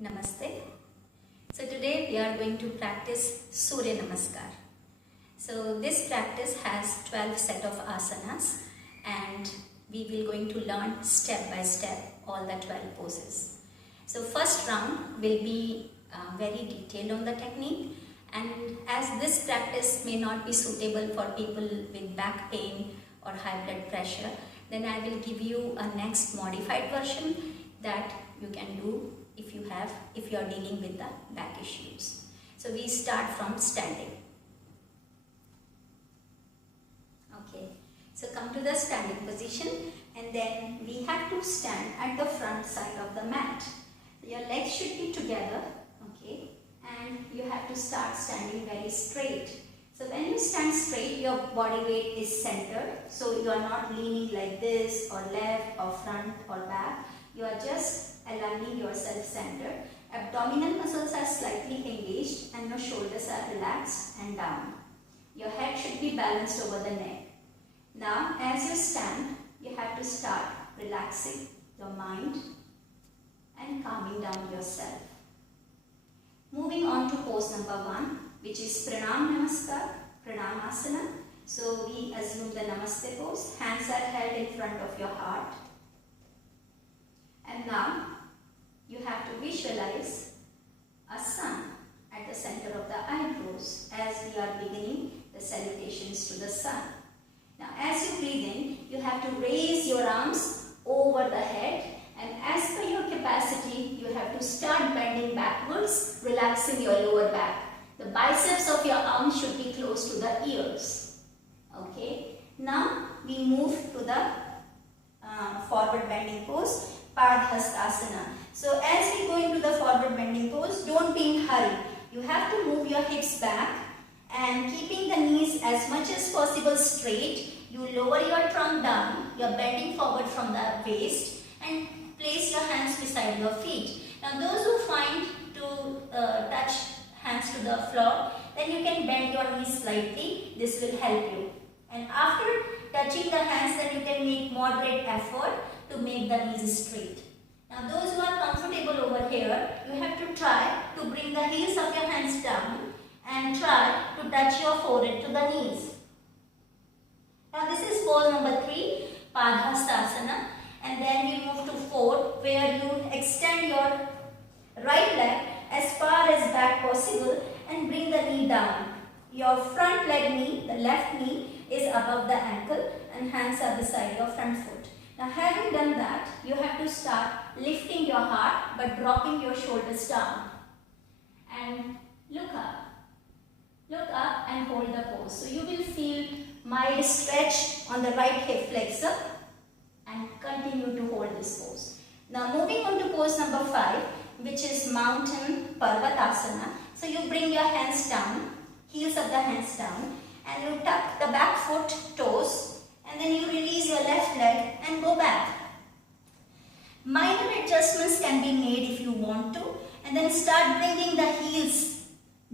Namaste. So today we are going to practice Surya Namaskar. So this practice has 12 set of asanas and we will going to learn step by step all the 12 poses. So first round will be very detailed on the technique, and as this practice may not be suitable for people with back pain or high blood pressure, then I will give you a next modified version that you can do if you are dealing with the back issues. So we start from standing. Okay, so come to the standing position, and then we have to stand at the front side of the mat. So your legs should be together, okay, and you have to start standing very straight. So when you stand straight, your body weight is centered, so you are not leaning like this or left or front or back. You are just aligning yourself centered. Abdominal muscles are slightly engaged and your shoulders are relaxed and down. Your head should be balanced over the neck. Now as you stand, you have to start relaxing your mind and calming down yourself. Moving on to pose number 1, which is Pranam Namaskar, Pranamasana. So we assume the Namaste pose. Hands are held in front of your heart. And now you have to visualize a sun at the center of the eyebrows as we are beginning the salutations to the sun. Now as you breathe in, you have to raise your arms over the head, and as per your capacity, you have to start bending backwards, relaxing your lower back. The biceps of your arms should be close to the ears. Okay. Now we move to the forward bending pose, Pardhastasana. So as we go into the forward bending pose, don't be in hurry. You have to move your hips back and keeping the knees as much as possible straight. You lower your trunk down, you are bending forward from the waist, and place your hands beside your feet. Now those who find to touch hands to the floor, then you can bend your knees slightly. This will help you. And after touching the hands, then you can make moderate effort to make the knees straight. Now those who are comfortable over here, you have to try to bring the heels of your hands down and try to touch your forehead to the knees. Now this is pose number 3, Padhastasana, and then we move to 4, where you extend your right leg as far as back possible and bring the knee down. Your front leg knee, the left knee, is above the ankle and hands are beside your front foot. Now having done that, you have to start lifting your heart but dropping your shoulders down. And look up and hold the pose. So you will feel mild stretch on the right hip flexor and continue to hold this pose. Now moving on to pose number 5, which is Mountain Parvatasana. So you bring your hands down, heels of the hands down, and you tuck the back foot toes, and then you release your left leg and go back. Minor adjustments can be made if you want to, and then start bringing the heels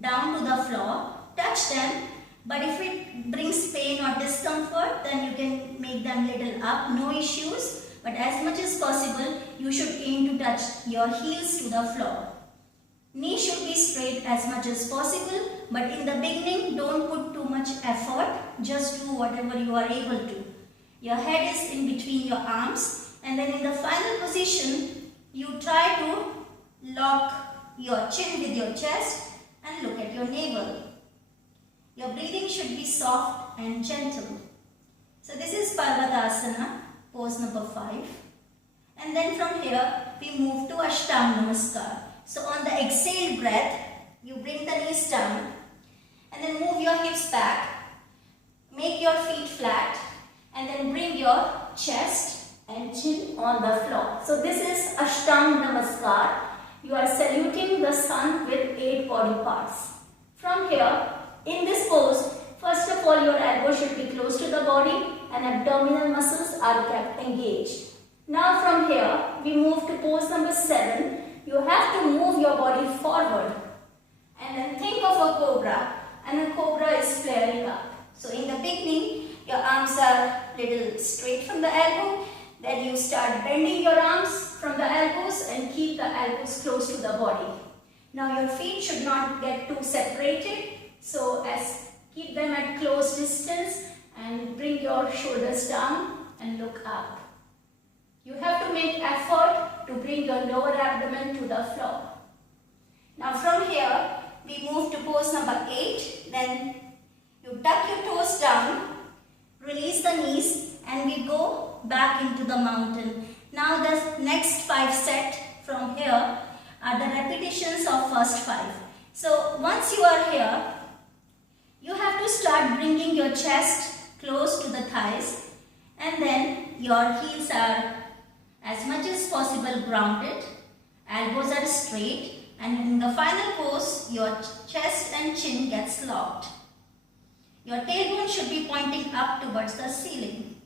down to the floor, touch them, but if it brings pain or discomfort, then you can make them little up, no issues. But as much as possible, you should aim to touch your heels to the floor. Knee should be straight as much as possible, but in the beginning, don't put too much effort, just do whatever you are able to. Your head is in between your arms, and then in the final position, you try to lock your chin with your chest and look at your navel. Your breathing should be soft and gentle. So this is Parvatasana, pose number 5. And then from here, we move to Ashtanga Namaskar. So on the exhale breath, you bring the knees down and then move your hips back, make your feet flat, and then bring your chest and chin on the floor. So this is Ashtanga Namaskar. You are saluting the sun with 8 body parts. From here, in this pose, first of all, your elbow should be close to the body and abdominal muscles are kept engaged. Now from here, we move to pose number 7. You have to move your body forward and then think of a cobra, and a cobra is flaring up. So in the beginning, your arms are little straight from the elbow, then you start bending your arms from the elbows and keep the elbows close to the body. Now your feet should not get too separated, so as keep them at close distance and bring your shoulders down and look up. You have to make effort to bring your lower abdomen to the floor. Now from here, we move to pose number 8. Then you tuck your toes down, release the knees, and we go back into the mountain. Now the next 5 set from here are the repetitions of first 5. So once you are here, you have to start bringing your chest close to the thighs, and then your heels are as much as possible grounded, elbows are straight, and in the final pose, your chest and chin gets locked. Your tailbone should be pointing up towards the ceiling.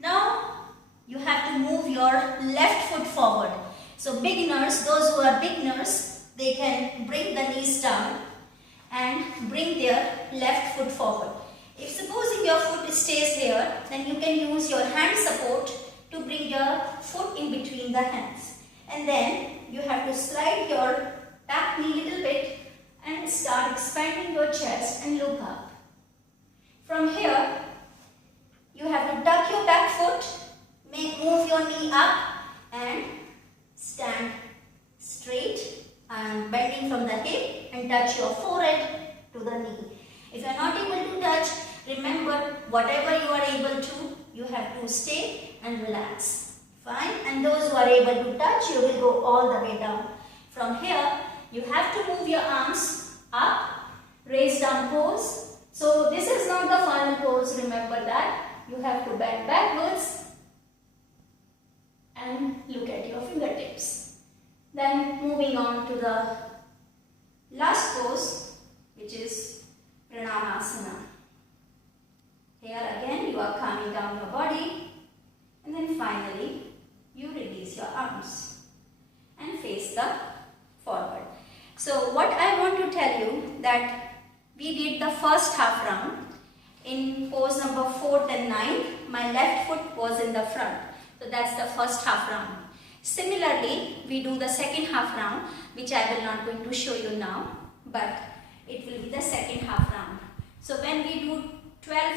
Now, you have to move your left foot forward. So beginners, those who are beginners, they can bring the knees down and bring their left foot forward. If supposing your foot stays here, then you can use your hand support to bring your foot in between the hands. And then you have to slide your back knee a little bit and start expanding your chest and look up. From here, you have to tuck your back foot, move your knee up and stand straight and bending from the hip and touch your forehead to the knee. If you are not able to touch, remember whatever you are able to, you have to stay and relax. Fine. And those who are able to touch, you will go all the way down. From here, you have to move your arms up, raise down pose. So this is not the final pose, remember that. You have to bend backwards and look at your fingertips. Then moving on to the last pose, which is Pranamasana. Here again, you are calming down your body, and then finally, you release your arms and face the forward. So what I want to tell you that we did the first half round. In pose number 4th and 9th, my left foot was in the front. So that's the first half round. Similarly, we do the second half round, which I will not going to show you now, but it will be the second half round. So when we do 12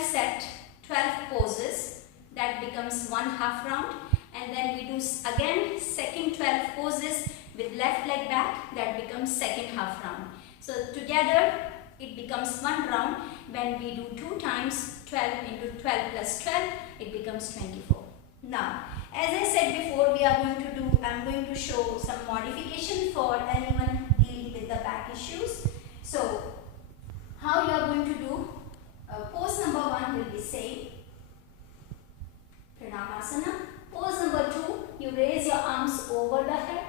poses, that becomes one half round, and then we do again second 12 poses with left leg back, that becomes second half round. So together it becomes one round. When we do 2 times 12 into 12 plus 12, it becomes 24. Now, as I said before, I'm going to show some modification for anyone dealing with the back issues. So, how you are going to do? Pose number 1 will be same, Pranamasana. Pose number 2, you raise your arms over the head.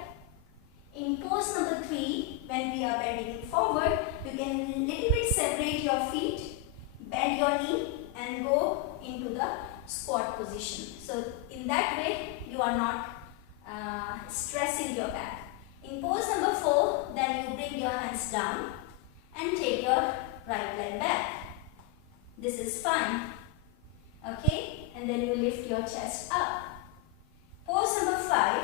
In pose number 3, when we are bending forward, you can little bit separate your feet, bend your knee and go into the squat position. So in that way, you are not stressing your back. In pose number 4, then you bring your hands down and take your right leg back. This is fine. Okay, and then you lift your chest up. Pose number 5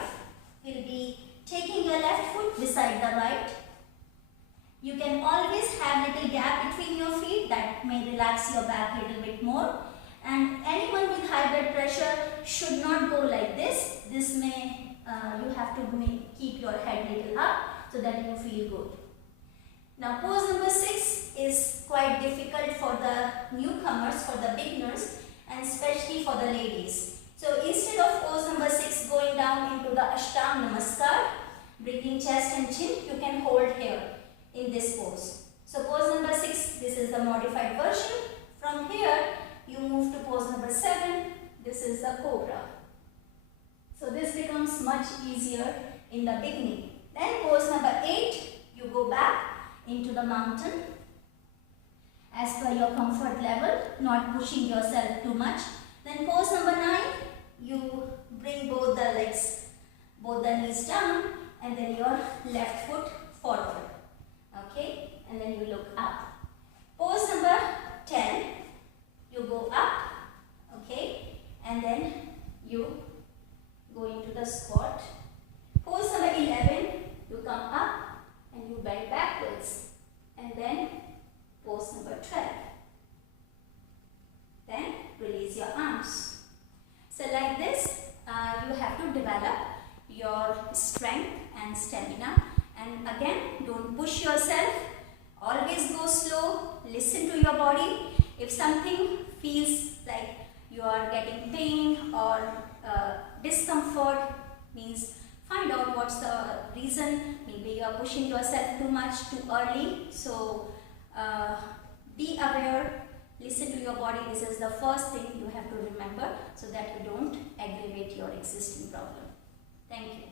will be taking your left foot beside the right. You can always have little gap between your feet, that may relax your back a little bit more. And anyone with high blood pressure should not go like this. This may, you have to keep your head a little up so that you feel good. Now pose number 6 is quite difficult for the newcomers, for the beginners, and especially for the ladies. So instead of pose number 6 going down into the Ashtanga Namaskar, bringing chest and chin, you can hold here in this pose. So pose number 6, this is the modified version. From here, you move to pose number 7, this is the Cobra. So this becomes much easier in the beginning. Then pose number 8, you go back into the mountain as per your comfort level, not pushing yourself too much. Then pose number 9, you bring both the legs, both the knees down, and then your left foot forward. Okay, and then you look up. Pose number 10, you go up, okay, and then you go into the squat. Pose number 11, if something feels like you are getting pain or discomfort, means find out what's the reason. Maybe you are pushing yourself too much too early. So be aware, listen to your body. This is the first thing you have to remember so that you don't aggravate your existing problem. Thank you.